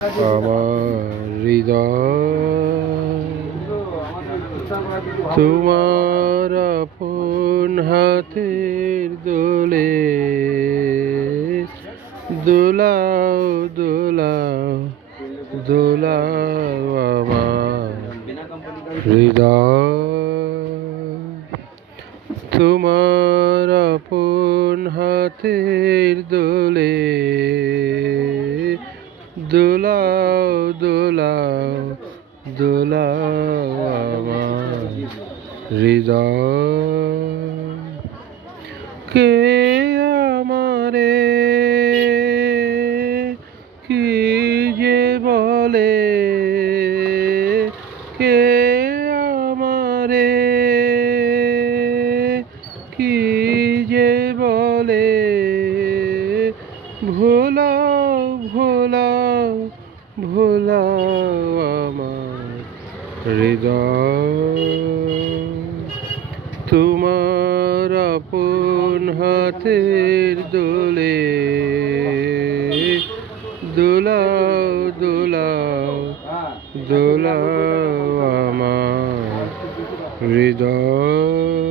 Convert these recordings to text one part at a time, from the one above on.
আমার হৃদয় তোমার আপন হাতের দোলে দোলাও দোলাও দোলাও আমার হৃদয় তোমার আপন হাতের দোলে দোলাও দোলাও দোলাও আমার হৃদয় কে আমারে কি যে বলে কে আমারে কি যে বলে ভোলাও ভোলাও ভোলাও আমার হৃদয় তোমার আপন হাতের দোলে দোলাও দোলাও দোলাও আমার হৃদয়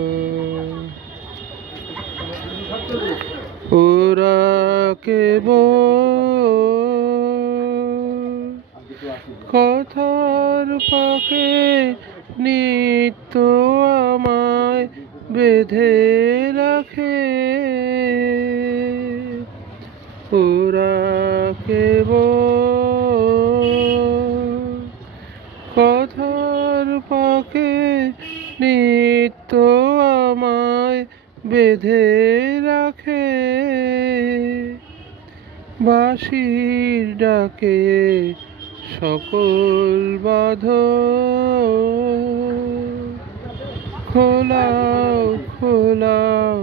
ওরা কেবল কথার ফাঁকে নিত্য আমায় বেঁধে রাখে ওরা কেবল কথার ফাঁকে নিত্য আমায় বেঁধে রাখে বাঁশির ডাকে সকল বাঁধন খোলাও খোলাও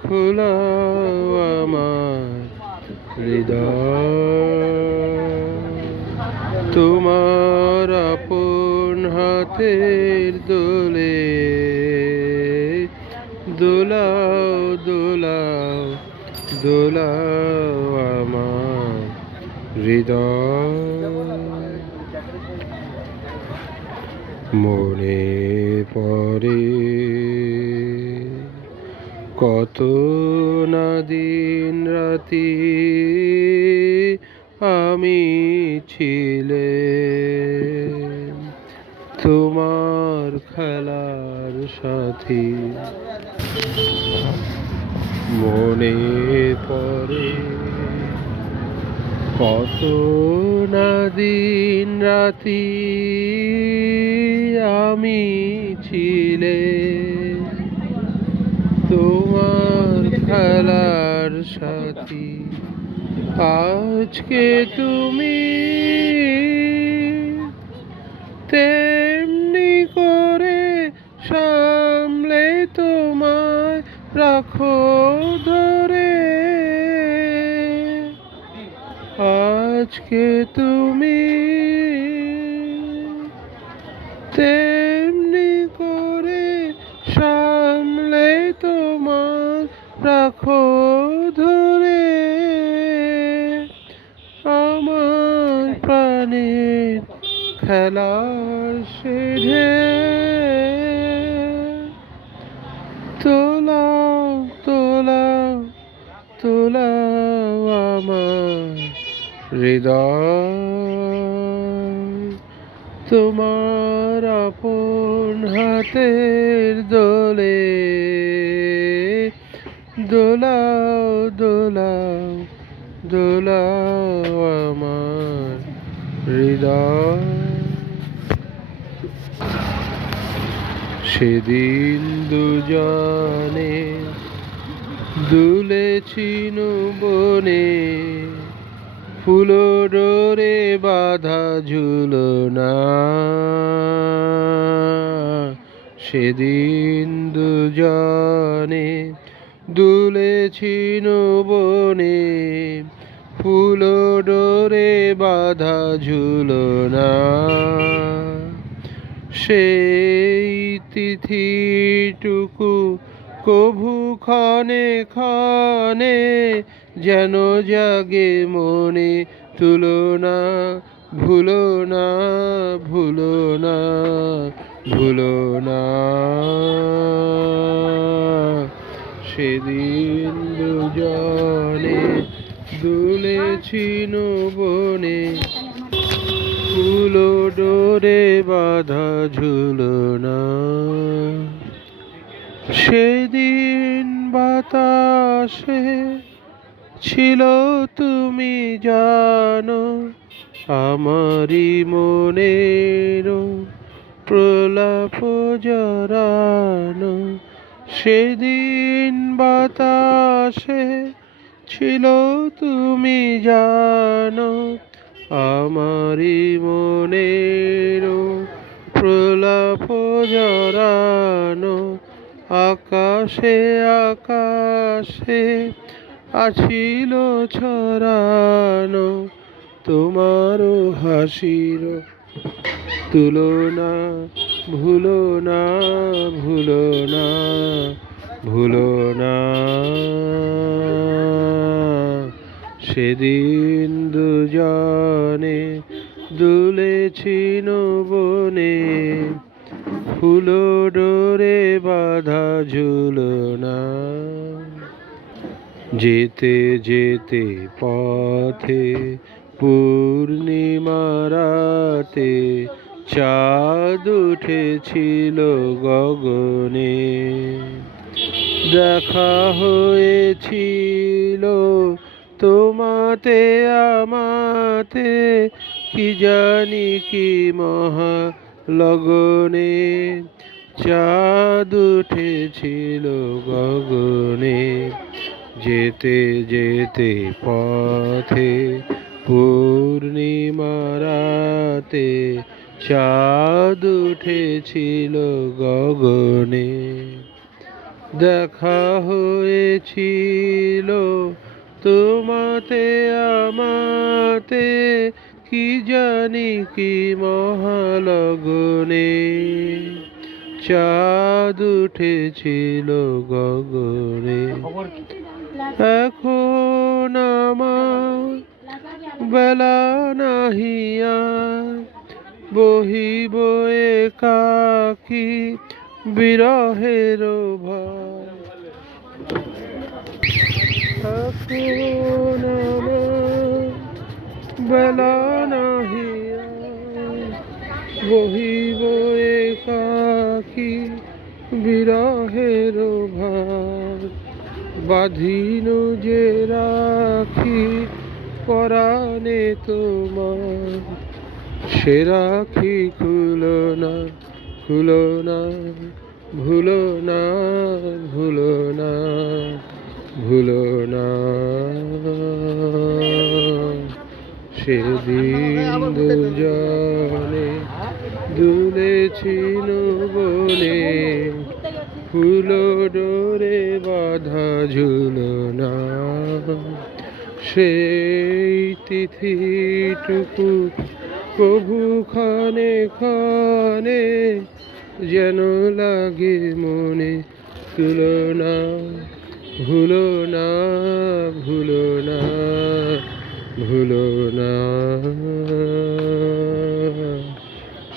খোলাও আমার হৃদয় তোমার আপন হাতের দোলে দোলাও দোলাও দোলাও আমার হৃদয় মনে পড়ে কত না দিন রাতি আমি ছিলে তোমার খেলার সাথী মনে পড়ে কত না দিন রাতি আমি ছিলে তোমার খেলার সাথী আজকে তুমি তেমনি করে সামলে তোমায় রাখো ধরে আজকে তুমি তেমনি করে সামলে তোমার রাখো ধরে আমার প্রাণের খেলার সেধে তোলাও তোলাও তোলাও আমার হৃদয় তোমার আপন হাতের দোলে দোলাও দোলাও দোলাও আমার হৃদয় সেদিন দুজনে দুলেছি বনে ফুলো ডোরে বাঁধা ঝুলনা সেদিন দুজনে দুলেছি বনে ফুলো ডোরে বাঁধা ঝুলনা সেই তিথিটুকু কভু ক্ষণে ক্ষণে যেন জাগে মনে তুলনা ভুলো না, ভুলো না, ভুলো না। সেদিন দুজনে দুলেছি বনে, ফুলো ডোরে বাঁধা ঝুলনা। সেদিন বাতাসে ছিল তুমি জানো, আমারই মনের প্রলাপ জড়ানো। সেদিন বাতাসে ছিল তুমি জানো, আমারই মনের প্রলাপ জড়ানো। আকাশে আকাশে আছিল ছড়ানো, তোমারও হাসির তুলনা। ভুলো না, ভুলো না, ভুলো না। সেদিন দুজনে দুলেছি বনে, ফুলো ডোরে বাঁধা ঝুলনা। যেতে যেতে পথে পূর্ণিমা রাতে চাঁদ উঠেছিল গগনে। দেখা হয়েছিল তোমাতে আমাতে, কি জানি কি মহা লগনে। চাঁদ উঠেছিল গগনে। যেতে যেতে পথে পূর্ণিমা রাতে চাঁদ উঠেছিল গগনে। দেখা হয়েছিল তোমাতে আমাতে, কি জানি কি মহালগনে। চাঁদ উঠেছিল গগনে। এখন আমার বেলা নাহিয়া, বহিব একাকী বিরহের ভার। এখন আমার বেলা নাহিয়া, বহিব একাকী বিরহের ভার। বাঁধিন যে রাখি পরাণে তোমার, সে রাখি খুলো না, খুলো না, ভুলো না, ভুলো না, ভুলো না। সেদিন দুজনে দুলেছি বনে, ফুলো ডোরে বাঁধা ঝুলনা। সেই তিথিটুকু প্রভু খানে খানে যেন লাগে মনে। তুলনা ভুলো না, ভুলো না, ভুলো না।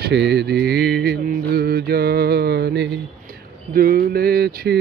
সেদিন দুজনে দুলেছি